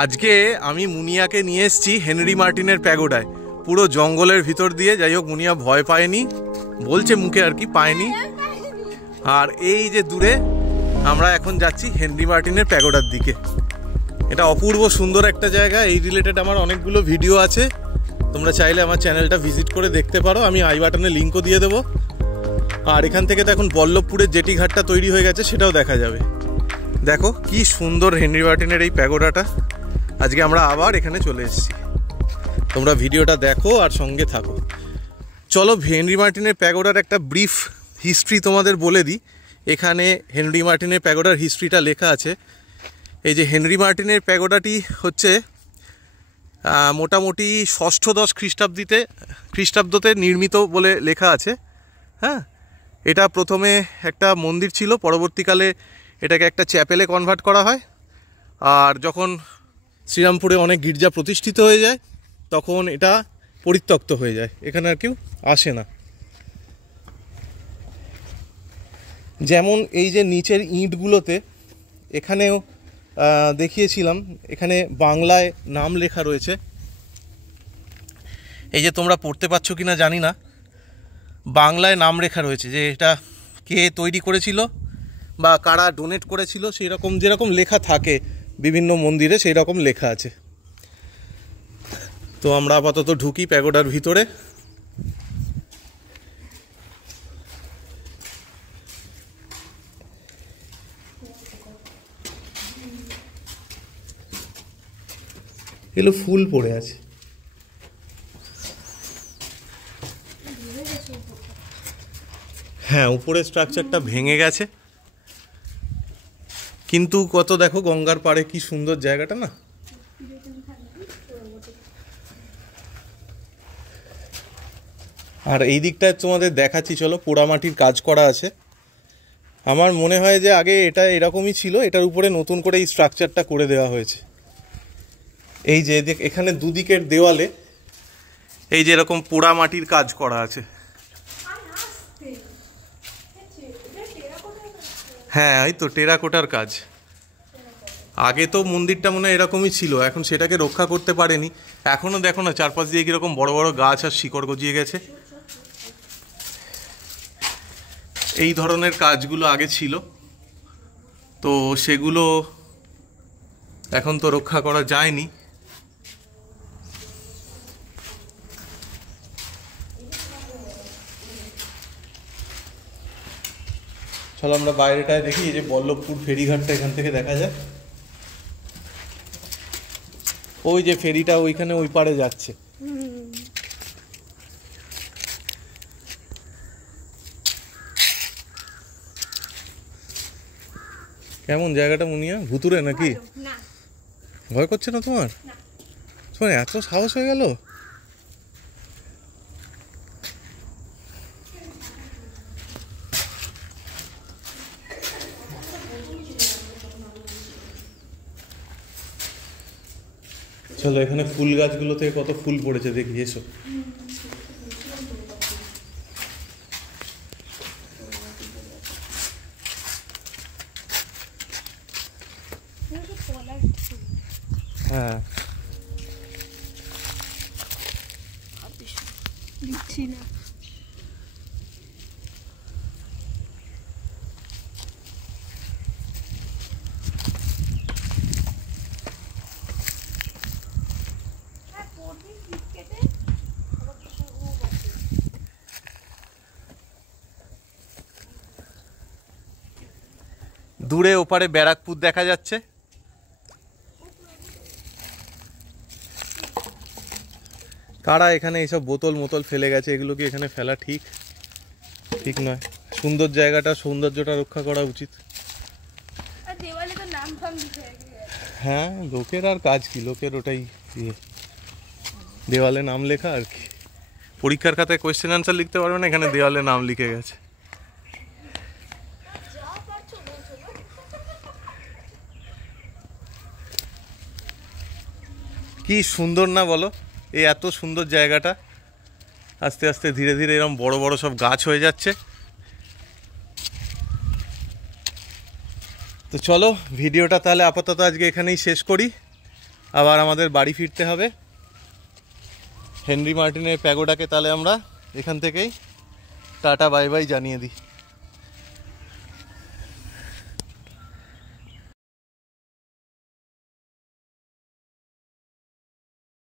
আজকে আমি মুনিয়াকে নিয়ে এসেছি হেনরি মার্টিনের প্যাগোডায়, পুরো জঙ্গলের ভিতর দিয়ে। যাই হোক, মুনিয়া ভয় পায়নি, বলছে মুখে আর কি, পায়নি। আর এই যে দূরে আমরা এখন যাচ্ছি হেনরি মার্টিনের প্যাগোডার দিকে। এটা অপূর্ব সুন্দর একটা জায়গা। এই রিলেটেড আমার অনেকগুলো ভিডিও আছে, তোমরা চাইলে আমার চ্যানেলটা ভিজিট করে দেখতে পারো। আমি আই বাটনে লিঙ্কও দিয়ে দেবো। আর এখান থেকে তো এখন বল্লভপুরের জেটি ঘাটটা তৈরি হয়ে গেছে, সেটাও দেখা যাবে। দেখো কি সুন্দর হেনরি মার্টিনের এই প্যাগোডাটা। আজকে আমরা আবার এখানে চলে এসেছি। তোমরা ভিডিওটা দেখো আর সঙ্গে থাকো। চলো হেনরি মার্টিনের প্যাগোডার একটা ব্রিফ হিস্ট্রি তোমাদের বলে দিই। এখানে হেনরি মার্টিনের প্যাগোডার হিস্ট্রিটা লেখা আছে। এই যে হেনরি মার্টিনের প্যাগোডাটি হচ্ছে মোটামুটি ষষ্ঠদশ খ্রিস্টাব্দতে নির্মিত বলে লেখা আছে। হ্যাঁ, এটা প্রথমে একটা মন্দির ছিল, পরবর্তীকালে এটাকে একটা চ্যাপেলে কনভার্ট করা হয়। আর যখন শ্রীরামপুরে অনেক গির্জা প্রতিষ্ঠিত হয়ে যায় তখন এটা পরিত্যক্ত হয়ে যায়, এখানে আর কেউ আসে না। যেমন এই যে নিচের ইঁটগুলোতে এখানেও দেখিয়েছিলাম, এখানে বাংলায় নাম লেখা রয়েছে। এই যে তোমরা পড়তে পারছো কিনা জানি না, বাংলায় নাম লেখা রয়েছে যে এটা কে তৈরি করেছিল বা কারা ডোনেট করেছিল, সেই রকম যেরকম লেখা থাকে বিভিন্ন মন্দিরে সেই রকম লেখা আছে। তো আমরা আপাতত ঢুকি প্যাগোডার ভিতরে। এগুলো ফুল পড়ে আছে। হ্যাঁ, উপরের স্ট্রাকচারটা ভেঙে গেছে, কিন্তু কত দেখো গঙ্গার পাড়ে কি সুন্দর জায়গাটা না। আর এই দিকটায় তোমাদের দেখাচ্ছি, চলো। পোড়ামাটির কাজ করা আছে। আমার মনে হয় যে আগে এটা এরকমই ছিল, এটার উপরে নতুন করে এই স্ট্রাকচারটা করে দেওয়া হয়েছে। এই যে এখানে দুদিকের দেওয়ালে এই যে এরকম পোড়ামাটির কাজ করা আছে। হ্যাঁ, এই তো টেরাকোটার কাজ। আগে তো মন্দিরটা মনে হয় এরকমই ছিল, এখন সেটাকে রক্ষা করতে পারেনি। এখনও দেখো না চারপাশ দিয়ে কীরকম বড় বড় গাছ আর শিকড় গজিয়ে গেছে। এই ধরনের কাজগুলো আগে ছিল, তো সেগুলো এখন তো রক্ষা করা যায়নি। চলো আমরা বাইরেটায় দেখি। এই যে বল্লভপুর ফেরিঘাটটা এখান থেকে দেখা যায়। ওই যে ফেরিটা ওইখানে ওই পারে যাচ্ছে। কেমন জায়গাটা মুনিয়া? ভুতুরে নাকি? ভয় করছে না তোমার? তোমার এত সাহস হয়ে গেল? চলো এখানে ফুল গাছগুলো থেকে কত ফুল পড়েছে দেখি, এসো। হ্যাঁ, দূরে ওপারে ব্যারাকপুর দেখা যাচ্ছে। কারা এখানে এইসব বোতল মোতল ফেলে গেছে, এগুলো কি এখানে ফেলা ঠিক নয়। সুন্দর জায়গাটা, সৌন্দর্যটা রক্ষা করা উচিত। হ্যাঁ, লোকের আর কাজ কি, লোকের ওটাই দেওয়ালে নাম লেখা আর কি। পরীক্ষার খাতায় কোয়েশ্চেন আনসার লিখতে পারবে না, এখানে দেওয়ালে নাম লিখে গেছে। কি সুন্দর না বলো? এই এত সুন্দর জায়গাটা আস্তে আস্তে ধীরে ধীরে এরকম বড় বড় সব গাছ হয়ে যাচ্ছে। তো চলো ভিডিওটা তাহলে আপাতত আজকে এখানেই শেষ করি। আবার আমাদের বাড়ি ফিরতে হবে। হেনরি মার্টিনের প্যাগোডাকে তাহলে আমরা এখান থেকেই টাটা বাই বাই জানিয়ে দিই।